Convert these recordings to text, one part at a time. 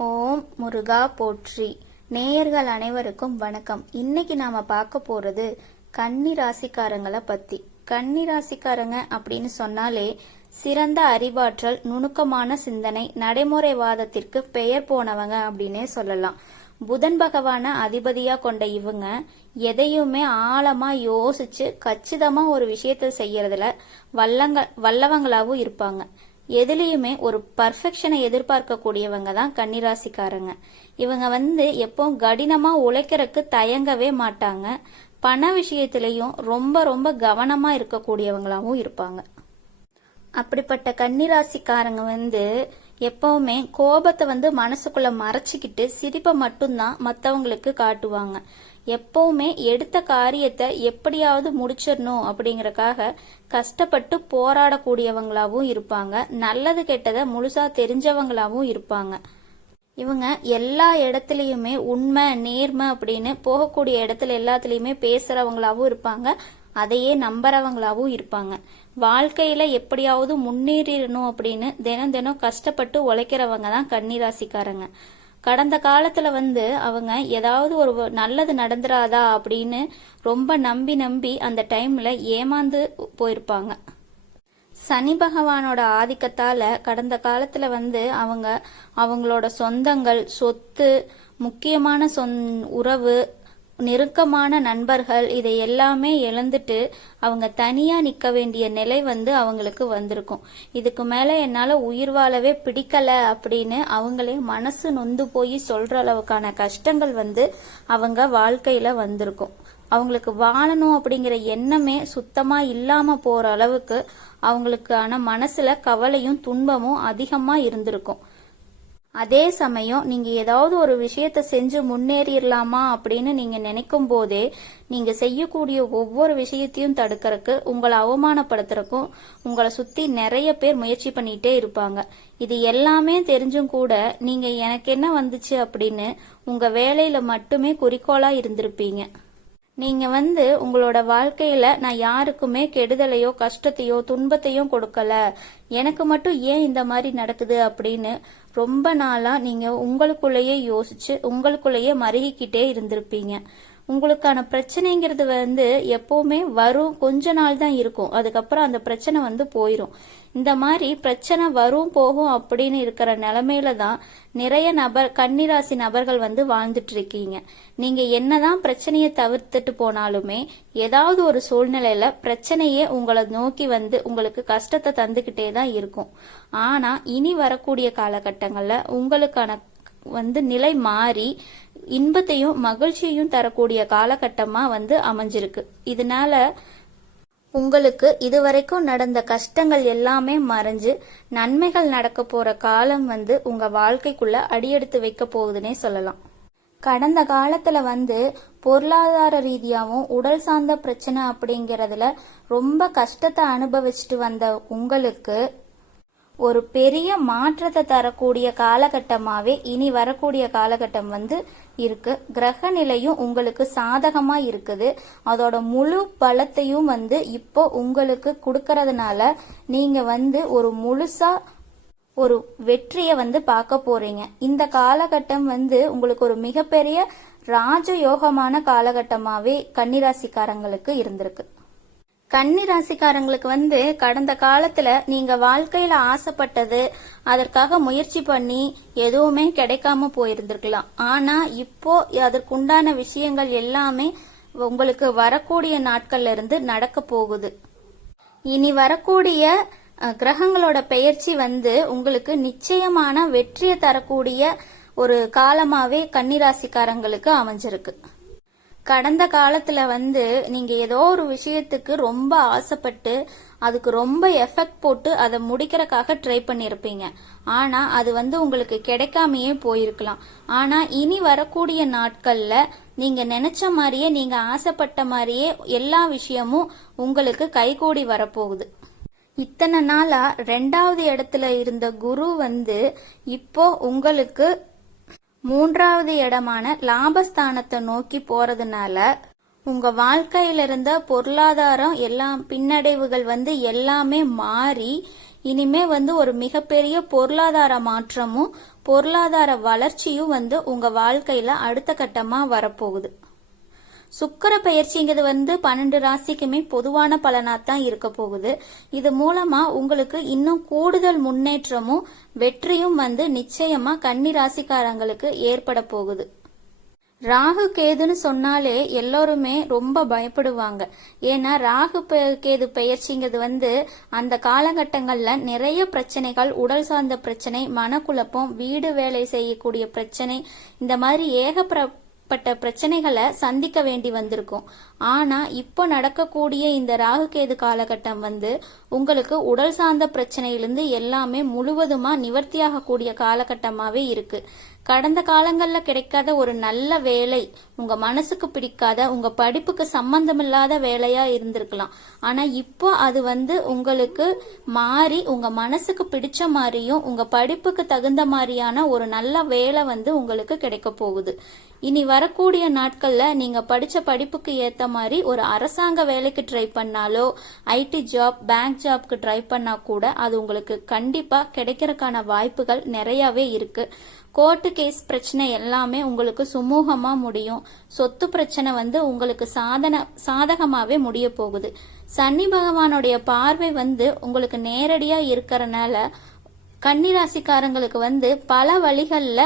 ஓம் முருகா போற்றி. நேயர்கள் அனைவருக்கும் வணக்கம். இன்னைக்கு நாம பார்க்க போறது கன்னி ராசிக்காரங்களை பத்தி. கன்னி ராசிக்காரங்க அப்படின்னு சொன்னாலே சிறந்த அறிவாற்றல், நுணுக்கமான சிந்தனை, நடைமுறைவாதத்திற்கு பெயர் போனவங்க அப்படின்னே சொல்லலாம். புதன் பகவான அதிபதியா கொண்ட இவங்க எதையுமே ஆழமா யோசிச்சு கச்சிதமா ஒரு விஷயத்த செய்யறதுல வல்லவங்களாவும் இருப்பாங்க. எதுலயுமே ஒரு பர்ஃபெக்ஷனை எதிர்பார்க்கக்கூடியவங்க தான் கன்னிராசிக்காரங்க. இவங்க எப்போ கடினமா உழைக்கிறதுக்கு தயங்கவே மாட்டாங்க. பண விஷயத்திலையும் ரொம்ப ரொம்ப கவனமா இருக்கக்கூடியவங்களாவும் இருப்பாங்க. அப்படிப்பட்ட கன்னிராசிக்காரங்க எப்பவுமே கோபத்தை மனசுக்குள்ள மறைச்சிக்கிட்டு சிரிப்பை மட்டும்தான் மற்றவங்களுக்கு காட்டுவாங்க. எப்பவுமே எடுத்த காரியத்தை எப்படியாவது முடிச்சிடணும் அப்படிங்கறக்காக கஷ்டப்பட்டு போராடக்கூடியவங்களாவும் இருப்பாங்க. நல்லது கெட்டதை முழுசா தெரிஞ்சவங்களாவும் இருப்பாங்க. இவங்க எல்லா இடத்துலயுமே உண்மை, நேர்மை அப்படின்னு போகக்கூடிய இடத்துல எல்லாத்துலயுமே பேசுறவங்களாவும் இருப்பாங்க. அதையே நம்புறவங்களாவும் இருப்பாங்க. வாழ்க்கையில எப்படியாவது முன்னேறிடணும் அப்படின்னு தினம் தினம் கஷ்டப்பட்டு உழைக்கிறவங்க தான் கன்னிராசிக்காரங்க. கடந்த காலத்துல அவங்க ஏதாவது ஒரு நல்லது நடந்துராதா அப்படின்னு ரொம்ப நம்பி நம்பி அந்த டைம்ல ஏமாந்து போயிருப்பாங்க. சனி பகவானோட ஆதிக்கத்தால கடந்த காலத்துல அவங்க அவங்களோட சொந்தங்கள், சொத்து, முக்கியமான உறவு, நெருக்கமான நண்பர்கள் இதை எல்லாமே இழந்துட்டு அவங்க தனியா நிக்க வேண்டிய நிலை அவங்களுக்கு வந்திருக்கும். இதுக்கு மேல என்னால உயிர் வாழவே பிடிக்கல அப்படின்னு அவங்களே மனசு நொந்து போய் சொல்ற அளவுக்கான கஷ்டங்கள் அவங்க வாழ்க்கையில வந்திருக்கும். அவங்களுக்கு வாழணும் அப்படிங்கிற எண்ணமே சுத்தமா இல்லாம போற அளவுக்கு அவங்களுக்கான மனசுல கவலையும் துன்பமும் அதிகமா இருந்திருக்கும். அதே சமயம் நீங்க ஏதாவது ஒரு விஷயத்த செஞ்சு முன்னேறிடலாமா அப்படின்னு நீங்க நினைக்கும் போதே நீங்க செய்யக்கூடிய ஒவ்வொரு விஷயத்தையும் தடுக்கிறதுக்கு, உங்களை அவமானப்படுத்துறதுக்கும் உங்களை சுத்தி நிறைய பேர் முயற்சி பண்ணிட்டே இருப்பாங்க. இது எல்லாமே தெரிஞ்சும் கூட நீங்க எனக்கு என்ன வந்துச்சு அப்படின்னு உங்க வேலையில மட்டுமே குறிக்கோளா இருந்திருப்பீங்க. நீங்க உங்களோட வாழ்க்கையில நான் யாருக்குமே கெடுதலையோ கஷ்டத்தையோ துன்பத்தையும் கொடுக்கல, எனக்கு மட்டும் ஏன் இந்த மாதிரி நடக்குது அப்படின்னு ரொம்ப நாளா நீங்க உங்களுக்குள்ளேயே யோசிச்சு உங்களுக்குள்ளேயே மருகிக்கிட்டே இருந்திருப்பீங்க. உங்களுக்கான பிரச்சனைங்கிறது எப்பவுமே வரும், கொஞ்ச நாள் தான் இருக்கும். அதுக்கப்புறம் அந்த பிரச்சனை போயிரும். இந்த மாதிரி பிரச்சனை வரும் போகும் அப்படின்னு இருக்கிற நிலைமையில தான் நிறைய கன்னிராசி நபர்கள் வாழ்ந்துட்டு இருக்கீங்க. நீங்க என்னதான் பிரச்சனையை தவிர்த்துட்டு போனாலுமே ஏதாவது ஒரு சூழ்நிலையில பிரச்சனையே உங்களை நோக்கி உங்களுக்கு கஷ்டத்தை தந்துகிட்டே தான் இருக்கும். ஆனா இனி வரக்கூடிய காலகட்டங்கள்ல உங்களுக்கான நிலை மாறி இன்பத்தையும் மகிழ்ச்சியையும் தரக்கூடிய காலகட்டமா அமைஞ்சிருக்கு. இதனால உங்களுக்கு இதுவரைக்கும் நடந்த கஷ்டங்கள் எல்லாமே மறைஞ்சு நன்மைகள் நடக்க போற காலம் உங்க வாழ்க்கைக்குள்ள அடியெடுத்து வைக்க போகுதுன்னே சொல்லலாம். கடந்த காலத்துல பொருளாதார ரீதியாவும் உடல் சார்ந்த பிரச்சனை அப்படிங்கறதுல ரொம்ப கஷ்டத்தை அனுபவிச்சுட்டு வந்த உங்களுக்கு ஒரு பெரிய மாற்றத்தை தரக்கூடிய காலகட்டமாவே இனி வரக்கூடிய காலகட்டம் இருக்கு. கிரக நிலையும் உங்களுக்கு சாதகமா இருக்குது. அதோட முழு பலத்தையும் இப்போ உங்களுக்கு கொடுக்கறதுனால நீங்க ஒரு முழுசா ஒரு வெற்றியை பார்க்க போறீங்க. இந்த காலகட்டம் உங்களுக்கு ஒரு மிகப்பெரிய ராஜயோகமான காலகட்டமாவே கன்னிராசிக்காரங்களுக்கு இருந்திருக்கு. கன்னி ராசிக்காரங்களுக்கு கடந்த காலத்துல நீங்க வாழ்க்கையில ஆசைப்பட்டது, அதற்காக முயற்சி பண்ணி எதுவுமே கிடைக்காம போயிருந்திருக்கலாம். ஆனா இப்போ அதற்குண்டான விஷயங்கள் எல்லாமே உங்களுக்கு வரக்கூடிய நாட்கள்ல இருந்து நடக்க போகுது. இனி வரக்கூடிய கிரகங்களோட பெயர்ச்சி உங்களுக்கு நிச்சயமான வெற்றியை தரக்கூடிய ஒரு காலமாவே கன்னிராசிக்காரங்களுக்கு அமைஞ்சிருக்கு. கடந்த காலத்துல நீங்க ஏதோ ஒரு விஷயத்துக்கு ரொம்ப ஆசைப்பட்டு அதுக்கு ரொம்ப எஃபெக்ட் போட்டு அதை முடிக்கிறதுக்காக ட்ரை பண்ணிருப்பீங்க. ஆனா அது உங்களுக்கு கிடைக்காமையே போயிருக்கலாம். ஆனா இனி வரக்கூடிய நாட்கள்ல நீங்க நினைச்ச மாதிரியே, நீங்க ஆசைப்பட்ட மாதிரியே எல்லா விஷயமும் உங்களுக்கு கைகூடி வரப்போகுது. இத்தனை நாளா 2வது இடத்துல இருந்த குரு இப்போ உங்களுக்கு 3வது இடமான லாபஸ்தானத்தை நோக்கி போறதுனால உங்க வாழ்க்கையில இருந்த பொருளாதாரம் எல்லாம் பின்னடைவுகள் எல்லாமே மாறி இனிமே ஒரு மிகப்பெரிய பொருளாதார மாற்றமும் பொருளாதார வளர்ச்சியும் வந்து உங்க வாழ்க்கையில அடுத்த கட்டமா வரப்போகுது. சுக்கிர பெயர்ச்சிங்கிறது வந்து 12 ராசிக்குமே பொதுவான பலனாத்தான் இருக்க போகுது. இது மூலமா உங்களுக்கு இன்னும் கூடுதல் முன்னேற்றமும் வெற்றியும் வந்து நிச்சயமா கன்னி ராசிக்காரங்களுக்கு ஏற்பட போகுது. ராகு கேதுன்னு சொன்னாலே எல்லோருமே ரொம்ப பயப்படுவாங்க. ஏன்னா ராகு கேது பெயர்ச்சிங்கிறது வந்து அந்த காலகட்டங்கள்ல நிறைய பிரச்சனைகள், உடல் சார்ந்த பிரச்சனை, மனக்குழப்பம், வீடு வேலை செய்யக்கூடிய பிரச்சனை, இந்த மாதிரி ஏகப்பட்ட பிரச்சனைகளை சந்திக்க வேண்டி வந்திருக்கும். ஆனா இப்போ நடக்கக்கூடிய இந்த ராகு கேது காலகட்டம் வந்து உங்களுக்கு உடல் சார்ந்த பிரச்சனையிலிருந்து எல்லாமே முழுவதுமா நிவர்த்தியாகக்கூடிய காலகட்டமாவே இருக்கு. கடந்த காலங்கள்ல கிடைக்காத ஒரு நல்ல வேலை, உங்க மனசுக்கு பிடிக்காத, உங்க படிப்புக்கு சம்பந்தமில்லாத வேலையா இருந்திருக்கலாம். ஆனா இப்போ அது வந்து உங்களுக்கு மாறி உங்க மனசுக்கு பிடிச்ச மாதிரியும் உங்க படிப்புக்கு தகுந்த மாதிரியான ஒரு நல்ல வேலை வந்து உங்களுக்கு கிடைக்க போகுது. இனி வரக்கூடிய நாட்கள்ல நீங்க படிச்ச படிப்புக்கு ஏத்த மாதிரி ஒரு அரசாங்க வேலைக்கு ட்ரை பண்ணாலோ, ஐடி ஜாப், பேங்க் ஜாப்க்கு ட்ரை பண்ணா கூட அது உங்களுக்கு கண்டிப்பா கிடைக்கிறதுக்கான வாய்ப்புகள் நிறையவே இருக்கு. கோர்ட்டு கேஸ் பிரச்சனை எல்லாமே உங்களுக்கு சுமூகமா முடியும். சொத்து பிரச்சனை வந்து உங்களுக்கு சாதகமாவே முடிய போகுது. சனி பகவானுடைய பார்வை வந்து உங்களுக்கு நேரடியா இருக்கறனால கன்னிராசிக்காரங்களுக்கு வந்து பல வழிகள்ல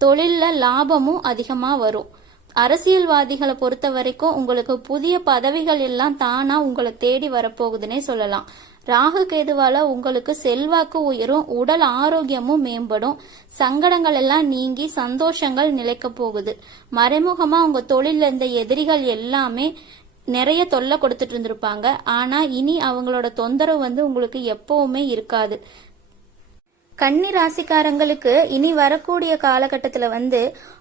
தொழில்ல லாபமும் அதிகமா வரும். அரசியல்வாதிகளை பொறுத்த வரைக்கும் உங்களுக்கு புதிய பதவிகள் எல்லாம் தானா உங்களை தேடி வரப்போகுதுன்னே சொல்லலாம். ராகு கேதுவால உங்களுக்கு செல்வாக்கு உயரும், உடல் ஆரோக்கியமும் மேம்படும், சங்கடங்கள் எல்லாம் நீங்கி சந்தோஷங்கள் நிலைக்க போகுது. மறைமுகமா உங்க தொழில இருந்த எதிரிகள் எல்லாமே நிறைய தொல்லை கொடுத்துட்டு இருந்திருப்பாங்க. ஆனா இனி அவங்களோட தொந்தரவு வந்து உங்களுக்கு எப்பவுமே இருக்காது. கன்னி ராசிக்காரங்களுக்கு இனி வரக்கூடிய காலகட்டத்துல வந்து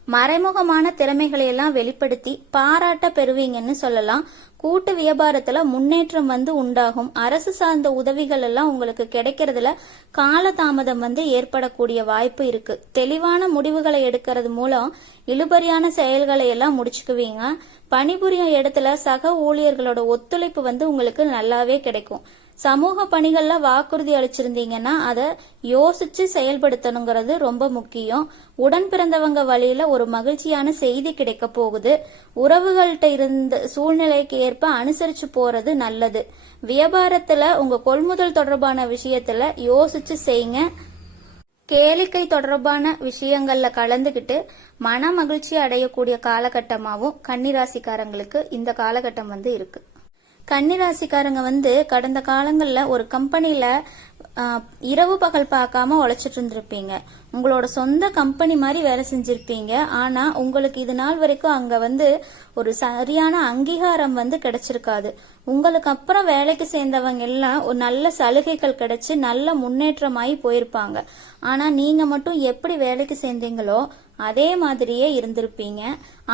மறைமுகமான திறமைகளை எல்லாம் வெளிப்படுத்தி பாராட்ட பெறுவீங்கன்னு சொல்லலாம். கூட்டு வியாபாரத்துல முன்னேற்றம் வந்து உண்டாகும். அரசு சார்ந்த உதவிகள் எல்லாம் உங்களுக்கு கிடைக்கிறதுல காலதாமதம் வந்து ஏற்படக்கூடிய வாய்ப்பு இருக்கு. தெளிவான முடிவுகளை எடுக்கிறது மூலம் இழுபறியான செயல்களை எல்லாம் முடிச்சுக்குவீங்க. பணிபுரியும் இடத்துல சக ஊழியர்களோட ஒத்துழைப்பு வந்து உங்களுக்கு நல்லாவே கிடைக்கும். சமூக பணிகள்ல வாக்குறுதி அளிச்சிருந்தீங்கன்னா அதை யோசிச்சு செயல்படுத்தணுங்கிறது ரொம்ப முக்கியம். உடன் பிறந்தவங்க வழியில ஒரு மகிழ்ச்சியான செய்தி கிடைக்க போகுது. உறவுகள்கிட்ட இருந்த சூழ்நிலைக்கு ஏற்ப அனுசரிச்சு போறது நல்லது. வியாபாரத்துல உங்க கொள்முதல் தொடர்பான விஷயத்துல யோசிச்சு செய்யுங்க. கேளிக்கை தொடர்பான விஷயங்கள்ல கலந்துகிட்டு மன மகிழ்ச்சி அடையக்கூடிய காலகட்டமாவும் கன்னிராசிக்காரங்களுக்கு இந்த காலகட்டம் வந்து இருக்கு. கன்னிராசிக்காரங்க வந்து கடந்த காலங்கள்ல ஒரு கம்பெனில இரவு பகல் பார்க்காம உழைச்சிட்டு இருந்திருப்பீங்க. உங்களோட சொந்த கம்பெனி மாதிரி வேலை செஞ்சிருப்பீங்க. ஆனா உங்களுக்கு இது நாள் வரைக்கும் அங்க வந்து ஒரு சரியான அங்கீகாரம் வந்து கிடைச்சிருக்காது. உங்களுக்கு அப்புறம் வேலைக்கு சேர்ந்தவங்க எல்லாம் ஒரு நல்ல சலுகைகள் கிடைச்சு நல்ல முன்னேற்றமாயி போயிருப்பாங்க. ஆனா நீங்க மட்டும் எப்படி வேலைக்கு சேர்ந்தீங்களோ அதே மாதிரியே இருந்திருப்பீங்க.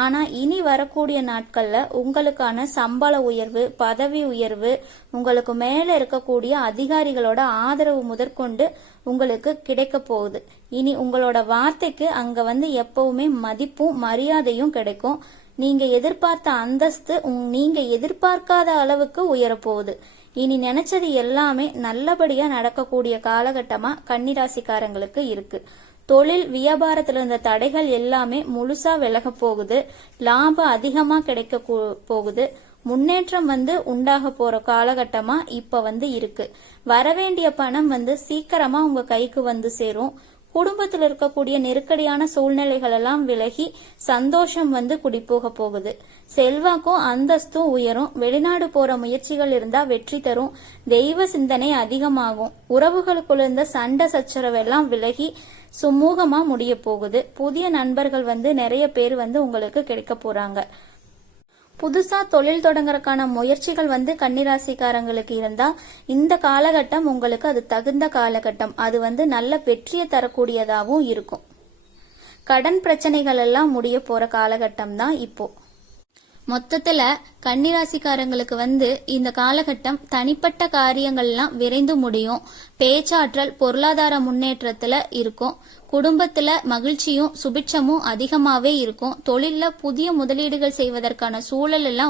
ஆனா இனி வரக்கூடிய நாட்கள்ல உங்களுக்கான சம்பள உயர்வு, பதவி உயர்வு, உங்களுக்கு மேல இருக்கக்கூடிய அதிகாரிகளோட ஆதரவு முதற்கொண்டு உங்களுக்கு கிடைக்க போகுது. இனி உங்களோட வார்த்தைக்கு அங்க வந்து எப்பவுமே மதிப்பும் மரியாதையும் கிடைக்கும். நீங்க எதிர்பார்த்த அந்தஸ்து நீங்க எதிர்பார்க்காத அளவுக்கு உயரப்போகுது. இனி நினைச்சது எல்லாமே நல்லபடியா நடக்கக்கூடிய காலகட்டமா கன்னிராசிக்காரங்களுக்கு இருக்கு. தொழில் வியாபாரத்துல இருந்த தடைகள் எல்லாமே முழுசா விலக போகுது. லாபம் அதிகமா கிடைக்க போகுது. முன்னேற்றம் வந்து உண்டாக போற காலகட்டமா இப்ப வந்து இருக்கு. வரவேண்டிய பணம் வந்து சீக்கிரமா உங்க கைக்கு வந்து சேரும். குடும்பத்தில் இருக்கக்கூடிய நெருக்கடியான சூழ்நிலைகள் எல்லாம் விலகி சந்தோஷம் வந்து குடிபோக போகுது. செல்வாக்கும் அந்தஸ்தும் உயரும். வெளிநாடு போற முயற்சிகள் இருந்தா வெற்றி தரும். தெய்வ சிந்தனை அதிகமாகும். உறவுகளுக்குள்ள இருந்த சண்டை சச்சரவெல்லாம் விலகி சுமூகமா முடிய போகுது. புதிய நண்பர்கள் வந்து நிறைய பேர் வந்து உங்களுக்கு கிடைக்க போறாங்க. புதுசா தொழில் தொடங்கறதுக்கான முயற்சிகள் வந்து கன்னிராசிக்காரங்களுக்கு இருந்தா இந்த காலகட்டம் உங்களுக்கு அது தகுந்த காலகட்டம். அது வந்து நல்ல வெற்றியை தரக்கூடியதாகவும் இருக்கும். கடன் பிரச்சனைகள் எல்லாம் முடிய போற காலகட்டம் தான் இப்போ. மொத்தத்துல கன்னிராசிக்காரங்களுக்கு வந்து இந்த காலகட்டம் தனிப்பட்ட காரியங்கள்லாம் விரைந்து முடியும். பேச்சாற்றல் பொருளாதார முன்னேற்றத்துல இருக்கும். குடும்பத்துல மகிழ்ச்சியும் சுபிட்சமும் அதிகமாவே இருக்கும். தொழில்ல புதிய முதலீடுகள் செய்வதற்கான சூழல் எல்லாம்